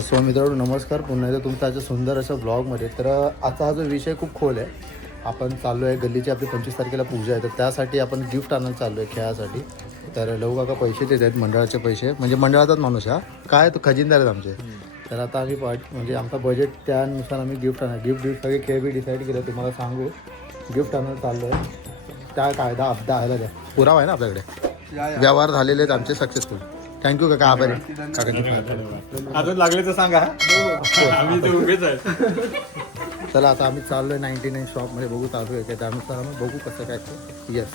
So मित्रांनो नमस्कार, पुन्हा एकदा तुमचा आजच्या सुंदर अशा ब्लॉगमध्ये. तर आता हा जो विषय खूप खोल आहे. आपण चाललो आहे गल्लीची आपली 25 तारखेला पूजा आहे, तर त्यासाठी आपण गिफ्ट आणायला चाललो आहे खेळासाठी. तर लहू काका पैसे देत आहेत, मंडळाचे पैसे, म्हणजे मंडळाचाच माणूस हा काय तो खजिनदार आहेत आमचे. तर आता आम्ही म्हणजे आमचा बजेट त्यानुसार आम्ही गिफ्ट गिफ्ट सगळे खेळ बी डिसाईड केलं. तुम्हाला सांगू गिफ्ट आणायला चाललो आहे. त्या कायदा अब्दा आहे द्या पुरावा आहे ना आपल्याकडे. व्यवहार झालेले आहेत आमचे सक्सेसफुल. थँक्यू काका, आभारी अजून लागले तर सांगा. आम्ही इथे उभेच आहे. चला आता आम्ही चाललो आहे 99 शॉपमध्ये, बघू चालू आहे त्यानुसार आम्ही बघू कसं काय. येस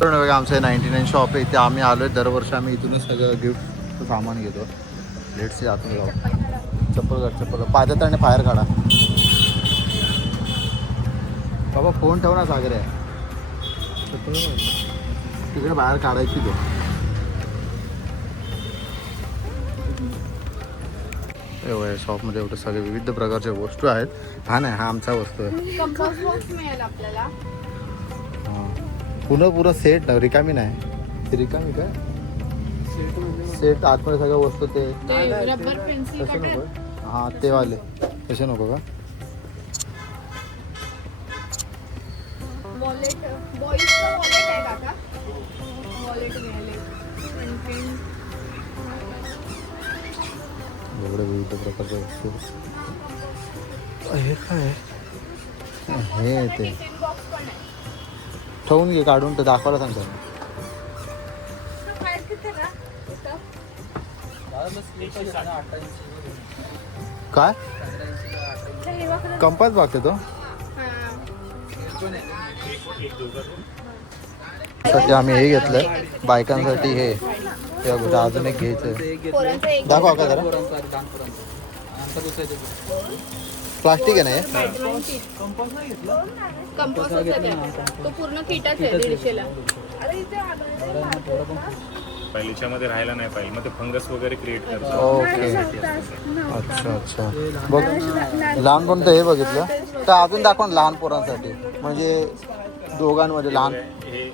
बघा आमचं 99 शॉप आहे. इथे आम्ही आलो आहे. दरवर्षी आम्ही इथूनच सगळं गिफ्टचं सामान घेतो. लेट्स आतून जाऊ. चप्पल पायदताने बाहेर काढा बाबा. फोन ठेव ना सागर आहे तिकडे बाहेर काढायची तो. एवढ्या शॉपमध्ये एवढे सगळे विविध प्रकारच्या वस्तू आहेत. हा नाही, हा आमचा वस्तू आहे. हां पूर्ण सेट रिकामी नाही. रिकामी काय सेट आतमध्ये सगळ्या वस्तू ते रबर पेन्सिल तसे नको. हां ते वाले तसे नको का. वॉलेट बॉईजचं वॉलेट आहे काका. वॉलेट मिळाले. एवढे विविध प्रकारच्या वस्तू. हे काय हे ते टिफिन बॉक्स पण आहे. ठेवून घे, काढून तर दाखवायला सांगतात. काय कंपास बघते तो. सध्या आम्ही हे घेतलंय बायकांसाठी. हे अजून एक घ्यायचंय. दाखवा का जरा. प्लास्टिक आहे ना हे. कंपास तो पूर्ण किटच आहे 150 ला. पहिलीच्यामध्ये राहायला नाही पाहिजे, मग ते फंगस वगैरे क्रिएट करतो. ओके अच्छा बघ. लहान पण हे बघितलं तर अजून दाखवा ना लहान पोरांसाठी, म्हणजे दोघांमध्ये लहान. हे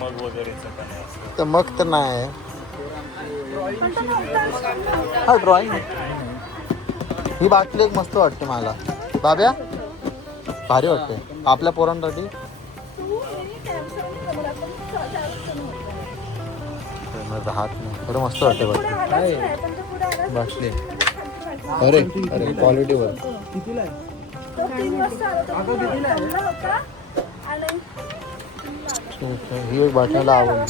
मग वगैरेचं पण आहे. तर मग तर नाही. हा ड्रॉइंग ही बाटली एक मस्त वाटते मला बाब्या, भारी वाटते आपल्या पोरांसाठी. हात नाही खरं मस्त वाटते बाटली. अरे क्वालिटीवर ही एक बाटलीला आवडली.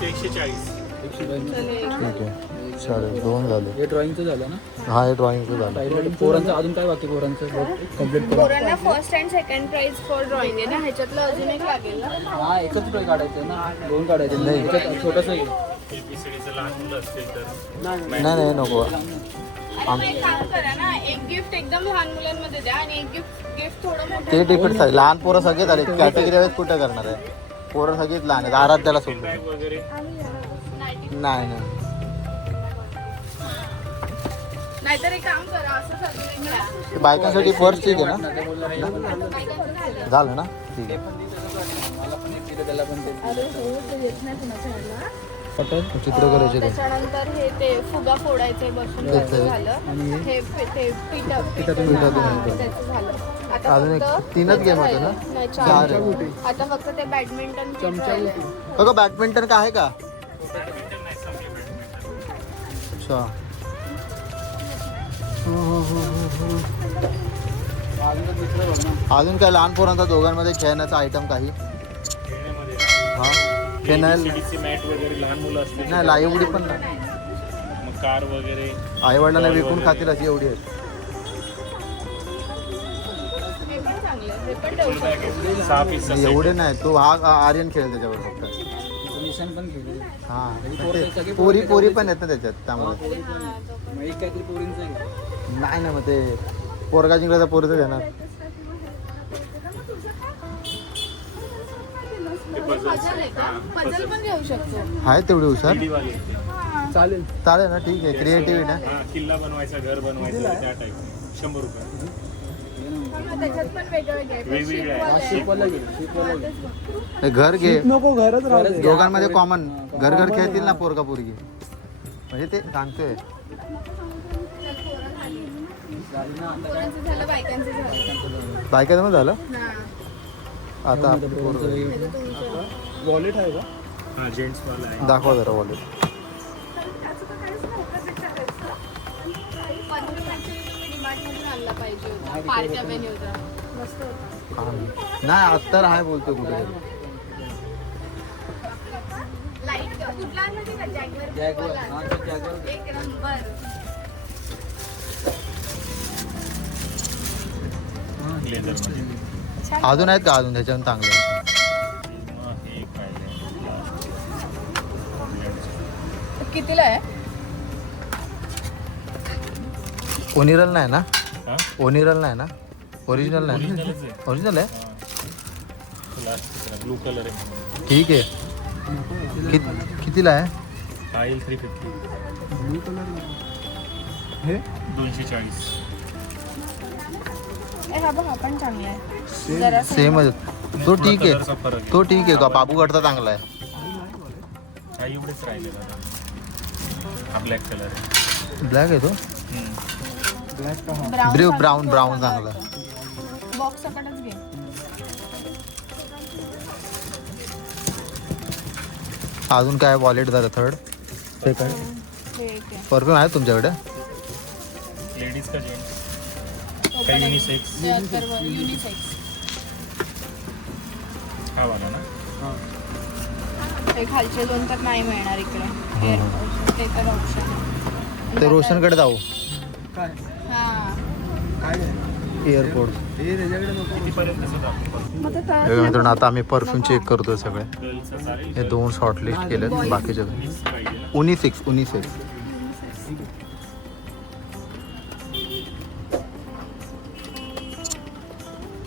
ठीक आहे चालेल. 2 झाले. हे ड्रॉइंगचं झालं ना. हा हे ड्रॉइंगचं झालं. पोरांचं अजून काय बाकी पोरांचं कम्प्लीट पोरांना first and second prize for drawing आहे ना. ह्याच्यातलं अजून एक लागेल ना. हा एकच ड्रॉइंग काढायचं ना. 2 काढायचे नाही. ह्याच्यात छोटंसं आहे. लहान मुलं असतील तर नाही नको. मग एक काम करा ना, एक गिफ्ट एकदम लहान मुलांमध्ये द्या आणि एक गिफ्ट थोडं मोठं. ते डिपेंड आहे. लहान पोरं सगळेच आले कॅटेगरी वाईज कुठं करणार आहे. पोरं सगळीच लहान आहेत. आराध्याला सोडून. बॅग वगैरे नाही नाहीतर एक काम करा, असं सगळं घ्या. बायकांसाठी पर्स ठीक आहे ना. झालं ना ठीक आहे. मला पण एक दिलं, त्याला पण चित्र करायचे ते. त्याच्यानंतर हे ते फुगा फोडायचे बसून त्याचं झालं. हे ते पिठातून त्याचं झालं. आता अजून एक फक्त 3च गेम होते ना. नाही, 4. 4 आहे. आता फक्त ते बॅडमिंटन बघा बॅडमिंटन काय आहे का. अच्छा अजून काय लहान पोरांचा दोघांमध्ये खेळण्याचा आयटम काही. हा खेळण्याला मॅट वगैरे लहान मुलं असतील नाही. लाईवडी पण नाही. मग कार वगैरे आई वडिलांना विकून खातील अशी एवढी आहेत. हे पण चांगलं, हे पण ठेवू शकतो. 6 पीस एवढे नाही. तो हा आर्यन खेळेल त्याच्यावर फक्त. निशाण पण घेतले. हा पोरी पण येत ना त्याच्यात, त्यामुळे मग एक काहीतरी पोरींचं घे. नाही ना. मग ते पोरगा जिंकला तर पोरीचं घेणार. पजल आहे का? पजल पण घेऊ शकतो. आहे तेवढी हुशार. चालेल. चालेल ना, ठीक आहे. क्रिएटिव्हिटी आहे. हा, किल्ला बनवायचा, घर बनवायचं त्या टाईप. 100 रुपये. त्याच्यात पण वेगवेगळे वेगवेगळे आहे. शिकवायला गेलो, शिकवायला गेलो. हे घर घे, नको घरच राहू. दोघांमध्ये कॉमन. घर घर खेळतील ना पोरगा पोरगी, म्हणजे ते सांगतोय. पोरांचं झालं, बायकांचं झालं. बायकाचं पण झालं हा. आता. वॉलेट आहे का? हा, जेंट्स वाला आहे. दाखवा जरा वॉलेट. डिमार्टमधून आणला पाहिजे होता, पार्क अव्हेन्यूचा. मस्त होता. नाही आता आहे बोलतो कुठे. लाईट कुठला आणला ते का? Jaguar. जॅगवर. हा, तो Jaguar. एक नंबर. लेदर मध्ये. छान. अजून आहेत का अजून त्याच्यावर चांगले? मग हे एक राहिलंय. कितीला आहे? ओनिरल नाही ना? हा? ओनिरल नाही ना? ओरिजिनल नाही ना? Originalच आहे. ओरिजिनल आहे. ब्लू कलर आहे. ठीक आहे. कितीला आहे? पायल 350. ब्लू कलर हे 240. हा बघ, हा पण चांगला आहे. जरा सेमच. तो ठीक कलरचा आहे. फरक आहे. तो ठीक आहे का? बाबूगडचा चांगला आहे. हा, एवढेच राहिले दादा. हा ब्लॅक कलर आहे. ब्लॅक आहे तो. ब्लॅक का? ब्राऊन चांगला आहे. बॉक्स सकटच घे. अजून काय? वॉलेट झालं थर्ड. सेकंड. हे एक आहे. परफ्यूम आहे तुमच्याकडे? लेडीज का जेंट्स? काय युनिसेक्स? युनिसेक्स. हा वाला ना. ते खालचे दोन तर नाही मिळणार इकडे. ते तर ऑप्शन आहे. ते रोशनकडे जाऊ. काय हा. काय आहे? एअरपोर्ट. हे त्याच्याकडे नको. कितीपर्यंतचं दाखव? मग ते तर- मित्रांनो आता आम्ही परफ्यूम चेक करतोय सगळे. गर्ल्सचं चालेल. हे 2 शॉर्टलिस्ट केलेत. बाकीचे मिक्स पाहिजे ना. उनिसेक्स.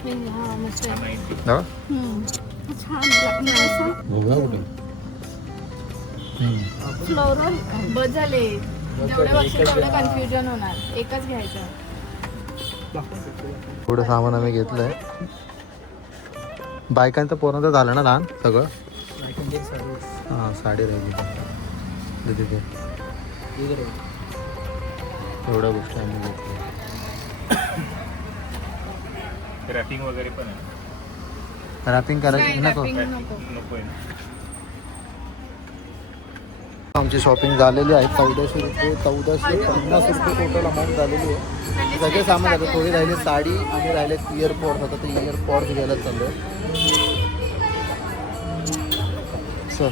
हा, मस्त आहे. 90. छान लागलं असं. फ्लोरल बस झाले. जेवढे बघशील तेवढं कन्फ्युजन होणार. एकच घ्यायचं. थोडं सामान आम्ही घेतलंय. बायकांचं पोरांचं झालं ना लहान सगळं. हां, साडी राहिली तिथे. एवढ्या गोष्टी आम्ही घेतल्या. रॅपिंग वगैरे पण आहे. रॅपिंग करायची नाही, नको. wrapping नको. नको आहे ना. आमची शॉपिंग झालेली आहे. 1450 रुपये टोटल अमाऊंट झालेली आहे. सगळे सामान झालं. थोडी राहिले साडी आणि राहिले इयरपॉड्स. आता ते इयरपॉड्स घ्यायला चालू आहे. चल